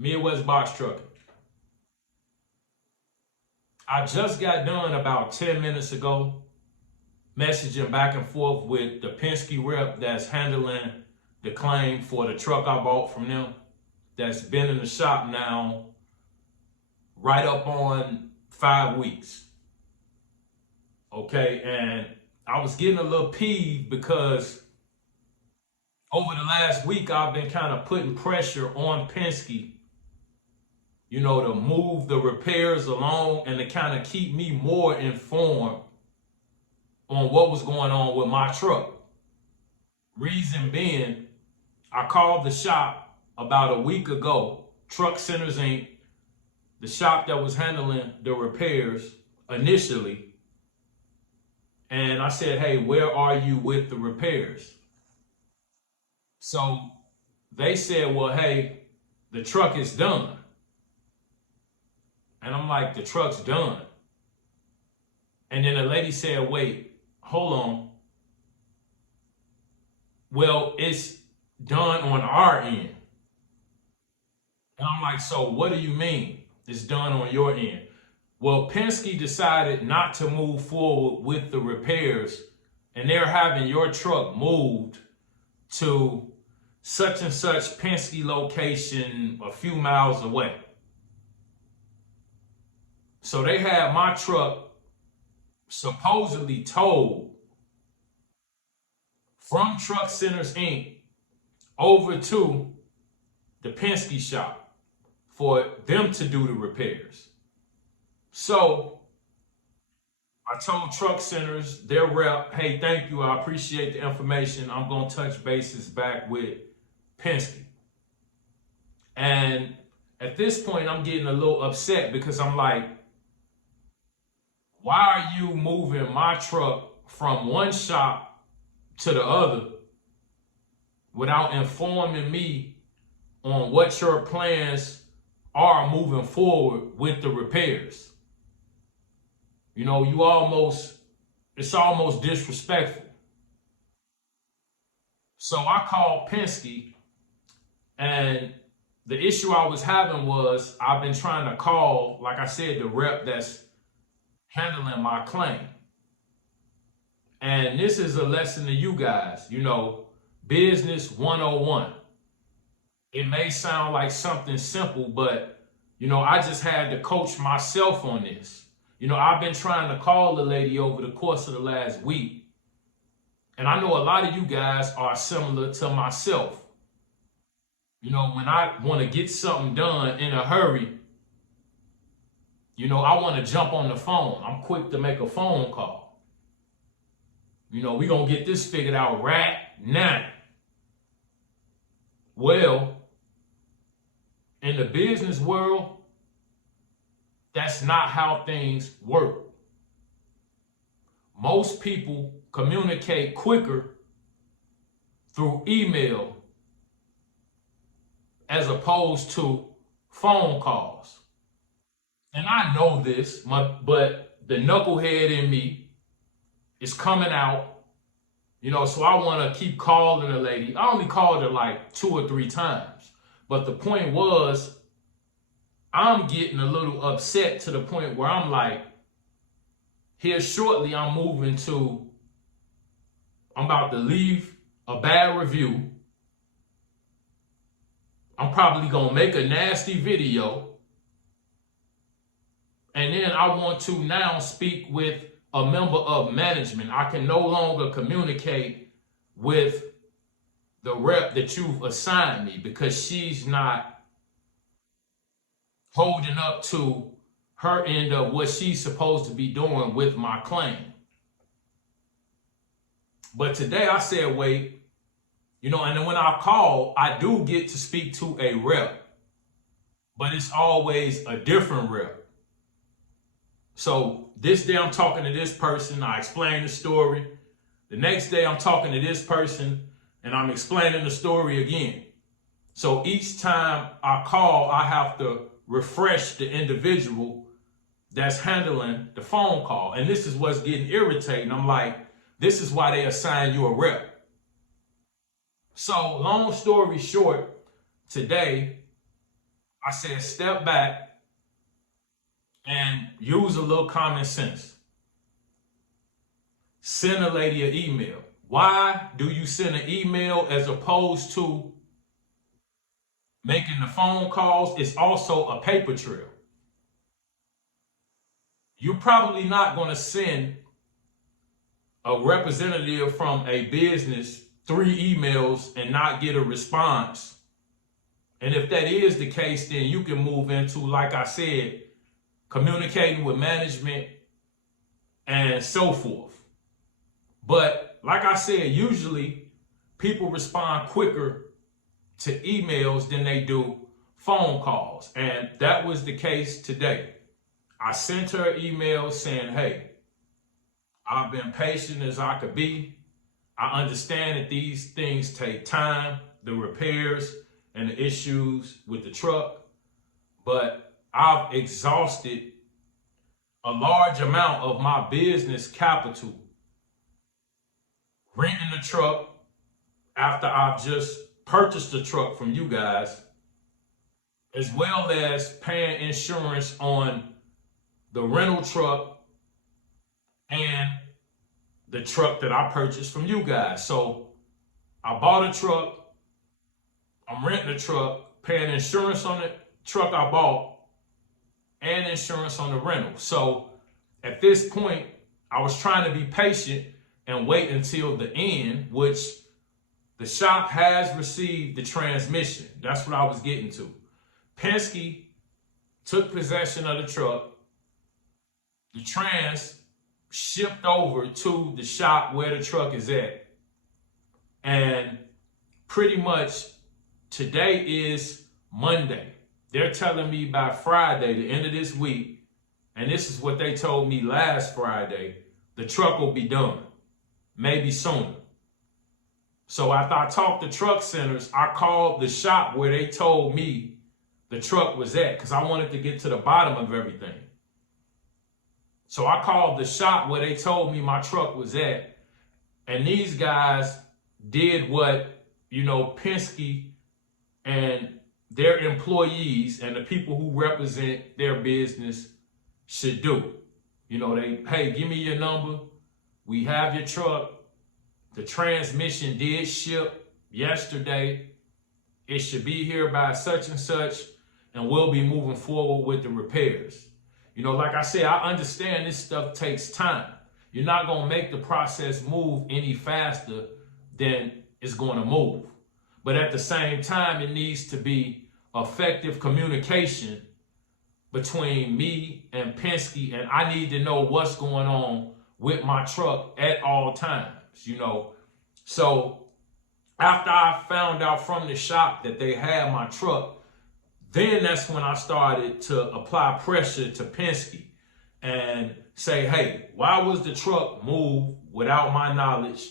Midwest Box Trucking. I just got done about 10 minutes ago messaging back and forth with the Penske rep that's handling the claim for the truck I bought from them that's been in the shop now right up on 5 weeks. Okay, and I was getting a little peeved because over the last week I've been kind of putting pressure on Pinsky, to move the repairs along and to kind of keep me more informed on what was going on with my truck. Reason being, I called the shop about a week ago, Truck Centers Inc., the shop that was handling the repairs initially. And I said, hey, where are you with the repairs? So they said, well, hey, the truck is done. And I'm like, the truck's done. And then the lady said, wait, hold on. Well, it's done on our end. And I'm like, so what do you mean it's done on your end? Well, Penske decided not to move forward with the repairs, and they're having your truck moved to such and such Penske location a few miles away. So they had my truck supposedly towed from Truck Centers Inc. over to the Penske shop for them to do the repairs. So I told Truck Centers, their rep, hey, thank you, I appreciate the information. I'm going to touch bases back with Penske. And at this point, I'm getting a little upset because I'm like, why are you moving my truck from one shop to the other without informing me on what your plans are moving forward with the repairs? It's almost disrespectful. So I called Penske, and the issue I was having was I've been trying to call, like I said, the rep that's handling my claim. And this is a lesson to you guys, business 101. It may sound like something simple, but, I just had to coach myself on this. I've been trying to call the lady over the course of the last week. And I know a lot of you guys are similar to myself. When I want to get something done in a hurry, I want to jump on the phone. I'm quick to make a phone call. We're going to get this figured out right now. Well, in the business world, that's not how things work. Most people communicate quicker through email as opposed to phone calls. And I know this, but the knucklehead in me is coming out, so I want to keep calling the lady. I only called her like 2 or 3 times. But the point was, I'm getting a little upset to the point where I'm like, here shortly I'm about to leave a bad review. I'm probably going to make a nasty video. And then I want to now speak with a member of management. I can no longer communicate with the rep that you've assigned me because she's not holding up to her end of what she's supposed to be doing with my claim. But today I said, wait, and then when I call, I do get to speak to a rep, but it's always a different rep. So this day I'm talking to this person, I explain the story. The next day I'm talking to this person and I'm explaining the story again. So each time I call, I have to refresh the individual that's handling the phone call. And this is what's getting irritating. I'm like, this is why they assign you a rep. So long story short, today I said, step back and use a little common sense. Send a lady an email. Why do you send an email as opposed to making the phone calls? It's also a paper trail. You're probably not going to send a representative from a business 3 emails and not get a response. And if that is the case, then you can move into, like I said, communicating with management and so forth. But like I said, usually people respond quicker to emails than they do phone calls. And that was the case today. I sent her an email saying, hey, I've been patient as I could be. I understand that these things take time, the repairs and the issues with the truck, but I've exhausted a large amount of my business capital renting the truck after I've just purchased the truck from you guys, as well as paying insurance on the rental truck and the truck that I purchased from you guys. So I bought a truck, I'm renting a truck, paying insurance on the truck I bought, and insurance on the rental. So at this point, I was trying to be patient and wait until the end, which the shop has received the transmission. That's what I was getting to. Penske took possession of the truck. The trans shipped over to the shop where the truck is at. And pretty much today is Monday. They're telling me by Friday, the end of this week, and this is what they told me last Friday, the truck will be done, maybe sooner. So after I talked to truck centers, I called the shop where they told me the truck was at, because I wanted to get to the bottom of everything. So I called the shop where they told me my truck was at, and these guys did what, Pinsky and their employees and the people who represent their business should do. Hey, give me your number. We have your truck. The transmission did ship yesterday. It should be here by such and such, and we'll be moving forward with the repairs. Like I said, I understand this stuff takes time. You're not going to make the process move any faster than it's going to move. But at the same time, it needs to be effective communication between me and Pinsky, and I need to know what's going on with my truck at all times, So after I found out from the shop that they had my truck, then that's when I started to apply pressure to Penske and say, hey, why was the truck moved without my knowledge?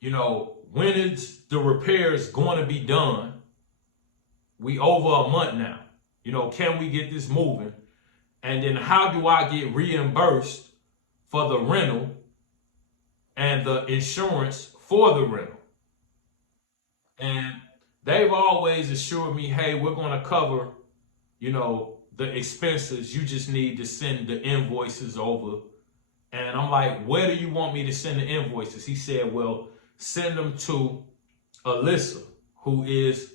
When is the repairs going to be done? We over a month now. Can we get this moving? And then how do I get reimbursed for the rental and the insurance for the rental? And they've always assured me, hey, we're going to cover, the expenses. You just need to send the invoices over. And I'm like, where do you want me to send the invoices? He said, well, send them to Alyssa, who is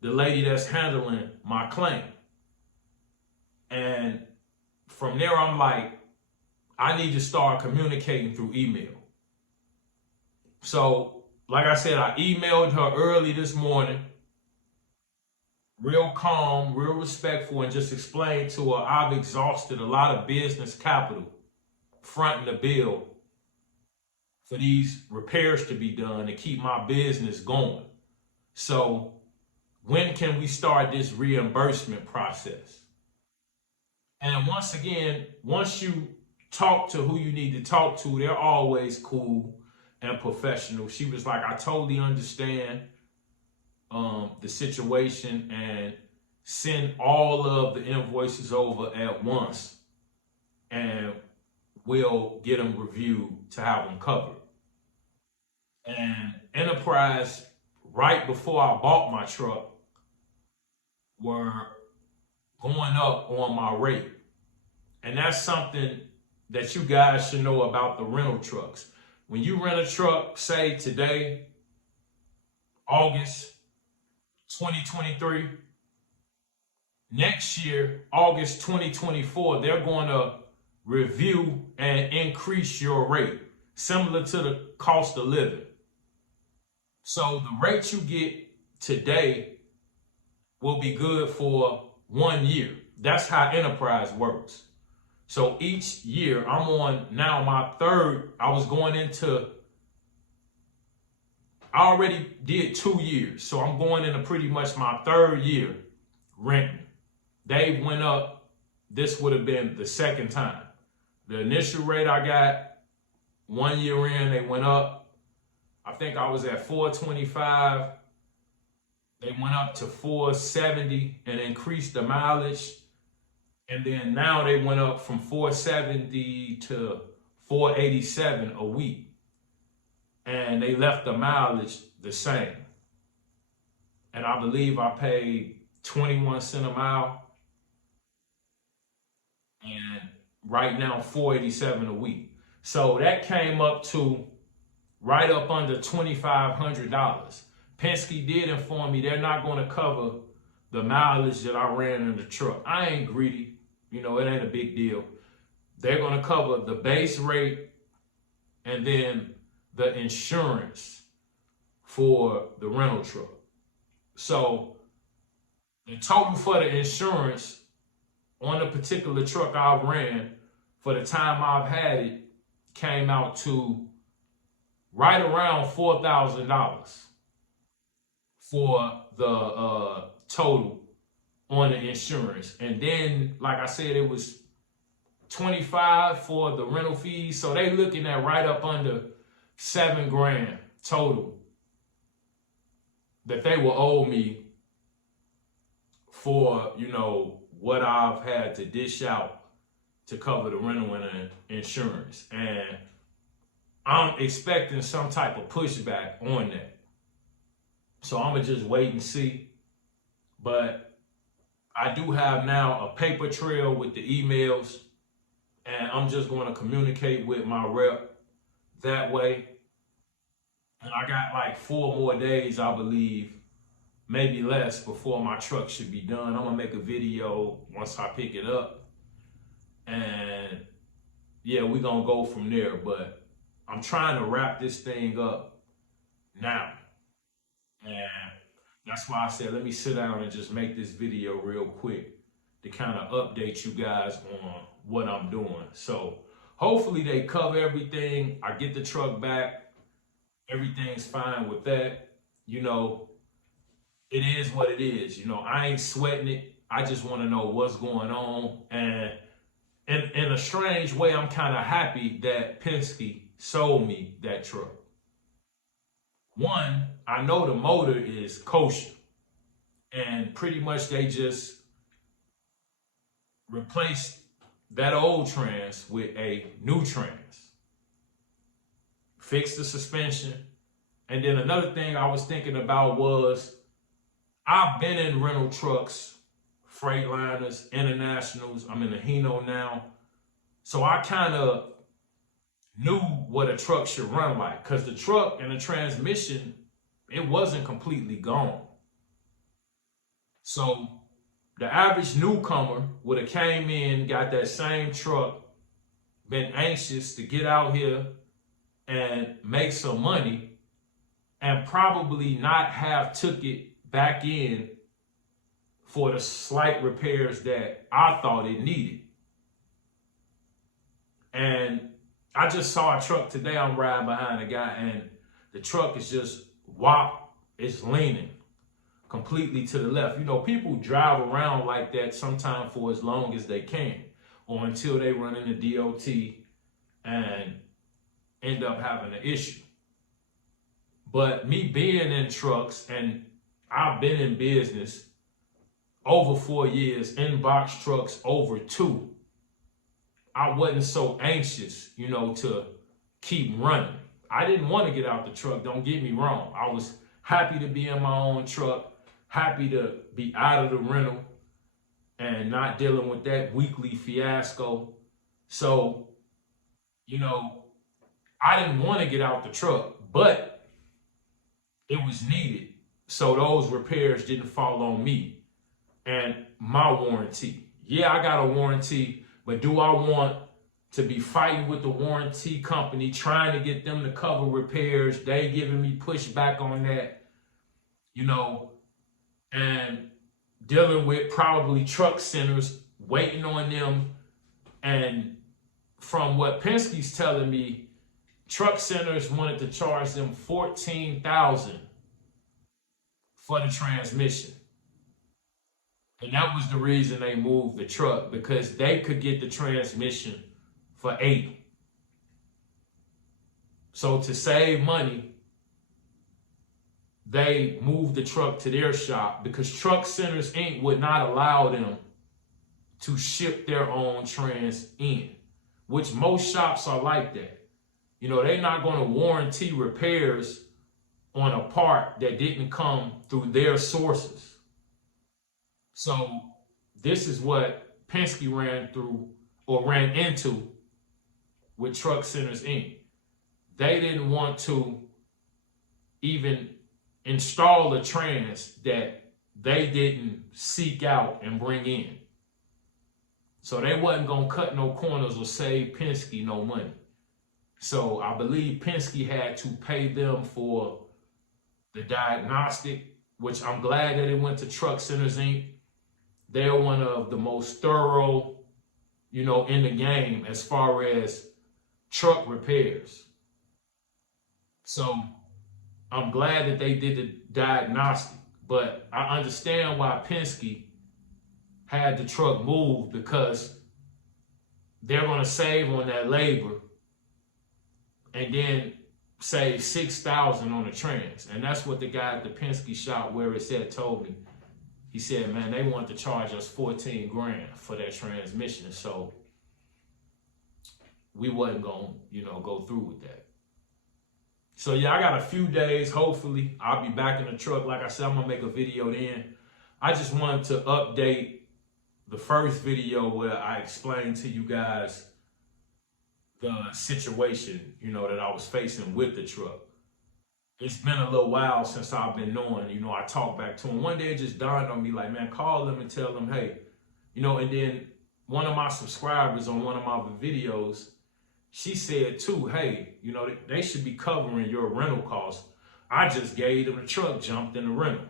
the lady that's handling my claim. And from there, I'm like, I need to start communicating through email. So, like I said, I emailed her early this morning, real calm, real respectful, and just explained to her I've exhausted a lot of business capital fronting the bill for these repairs to be done to keep my business going. So when can we start this reimbursement process? And once again, once you talk to who you need to talk to, they're always cool and professional. She was like, I totally understand the situation, and send all of the invoices over at once, and we'll get them reviewed to have them covered. And Enterprise, right before I bought my truck, were going up on my rate. And that's something that you guys should know about the rental trucks. When you rent a truck, say today, August 2023, next year, August 2024, they're going to review and increase your rate, similar to the cost of living. So the rate you get today will be good for 1 year. That's how enterprise works. So each year, I'm on now my third, I already did 2 years. So I'm going into pretty much my third year renting. They went up, this would have been the second time. The initial rate I got 1 year in, they went up. I think I was at 425. They went up to 470 and increased the mileage. And then now they went up from 470 to 487 a week. And they left the mileage the same. And I believe I paid 21 cents a mile. And right now, 487 a week. So that came up to right up under $2,500. Penske did inform me they're not going to cover the mileage that I ran in the truck. I ain't greedy. You know, it ain't a big deal. They're going to cover the base rate and then the insurance for the rental truck. So the total for the insurance on the particular truck I ran for the time I've had it came out to right around $4,000 for the total on the insurance. And then, like I said, it was 25 for the rental fees. So they looking at right up under $7,000 total that they will owe me for, you know, what I've had to dish out to cover the rental and insurance. And I'm expecting some type of pushback on that. So I'm going to just wait and see. But I do have now a paper trail with the emails, and I'm just going to communicate with my rep that way. And I got like 4 more days, I believe, maybe less, before my truck should be done. I'm going to make a video once I pick it up. And yeah, we're going to go from there. But I'm trying to wrap this thing up now. And that's why I said, let me sit down and just make this video real quick to kind of update you guys on what I'm doing. So hopefully they cover everything. I get the truck back. Everything's fine with that. You know, it is what it is. You know, I ain't sweating it. I just want to know what's going on. And in a strange way, I'm kind of happy that Pinsky sold me that truck. One, I know the motor is kosher, and pretty much they just replaced that old trans with a new trans, fixed the suspension. And then another thing I was thinking about was I've been in rental trucks, Freightliners, Internationals. I'm in a Heno now. So I kind of knew what a truck should run like, because the truck and the transmission, it wasn't completely gone. So the average newcomer would have came in, got that same truck, been anxious to get out here and make some money, and probably not have took it back in for the slight repairs that I thought it needed. And I just saw a truck today. I'm riding behind a guy, and the truck is just wop. It's leaning completely to the left. You know, people drive around like that sometimes for as long as they can, or until they run into DOT and end up having an issue. But me being in trucks, and I've been in business over 4 years, in box trucks over 2. I wasn't so anxious, you know, to keep running. I didn't want to get out the truck, don't get me wrong. I was happy to be in my own truck, happy to be out of the rental. and not dealing with that weekly fiasco. So, you know, I didn't want to get out the truck, but it was needed. So those repairs didn't fall on me and my warranty. Yeah, I got a warranty, but do I want to be fighting with the warranty company, trying to get them to cover repairs? They giving me pushback on that, you know, and dealing with probably truck centers, waiting on them. And from what Pinsky's telling me, truck centers wanted to charge them $14,000 for the transmission. And that was the reason they moved the truck, because they could get the transmission for $80. So to save money, they moved the truck to their shop, because Truck Centers Inc. would not allow them to ship their own trans in, which most shops are like that. You know, they're not going to warranty repairs on a part that didn't come through their sources. So this is what Penske ran into with Truck Centers Inc. They didn't want to even install a trans that they didn't seek out and bring in. So they wasn't going to cut no corners or save Penske no money. So I believe Penske had to pay them for the diagnostic, which I'm glad that it went to Truck Centers Inc. They're one of the most thorough, you know, in the game as far as truck repairs. So I'm glad that they did the diagnostic, but I understand why Penske had the truck moved, because they're going to save on that labor and then save $6,000 on the trans. And that's what the guy at the Penske shop where it's at told me. He said, man, they want to charge us $14,000 for that transmission. So we wasn't going to, you know, go through with that. So yeah, I got a few days. Hopefully I'll be back in the truck. Like I said, I'm going to make a video then. I just wanted to update the first video where I explained to you guys the situation, you know, that I was facing with the truck. It's been a little while since I've been knowing, you know, I talked back to him. One day it just dawned on me like, man, call them and tell them, hey, you know, and then one of my subscribers on one of my videos, she said too, hey, you know, they should be covering your rental costs. I just gave them the truck, jumped in the rental.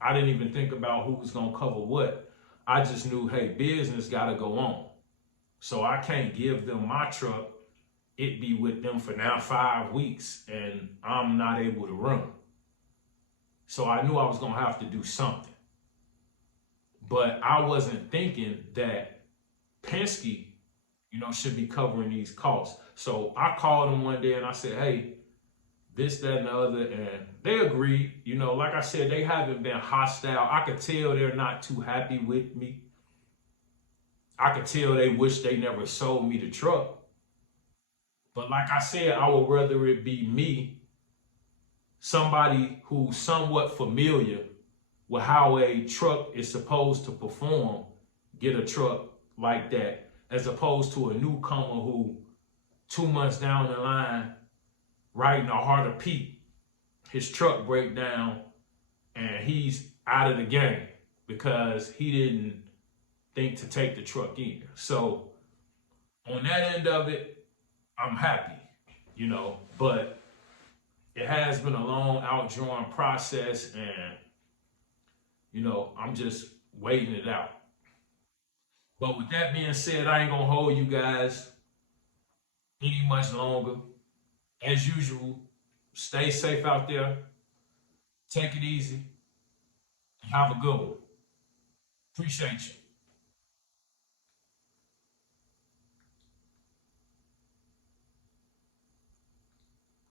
I didn't even think about who was going to cover what. I just knew, hey, business got to go on. So I can't give them my truck. It be with them for now 5 weeks and I'm not able to run. So I knew I was going to have to do something. But I wasn't thinking that Penske, you know, should be covering these costs. So I called them one day and I said, hey, this, that, and the other. And they agreed. You know, like I said, they haven't been hostile. I could tell they're not too happy with me. I could tell they wish they never sold me the truck. But like I said, I would rather it be me, somebody who's somewhat familiar with how a truck is supposed to perform, get a truck like that, as opposed to a newcomer who 2 months down the line, riding a harder peak, his truck break down and he's out of the game because he didn't think to take the truck in. So on that end of it, I'm happy, you know, but it has been a long, outdrawn process and, you know, I'm just waiting it out. But with that being said, I ain't gonna hold you guys any much longer. As usual, stay safe out there, take it easy, and have a good one. Appreciate you.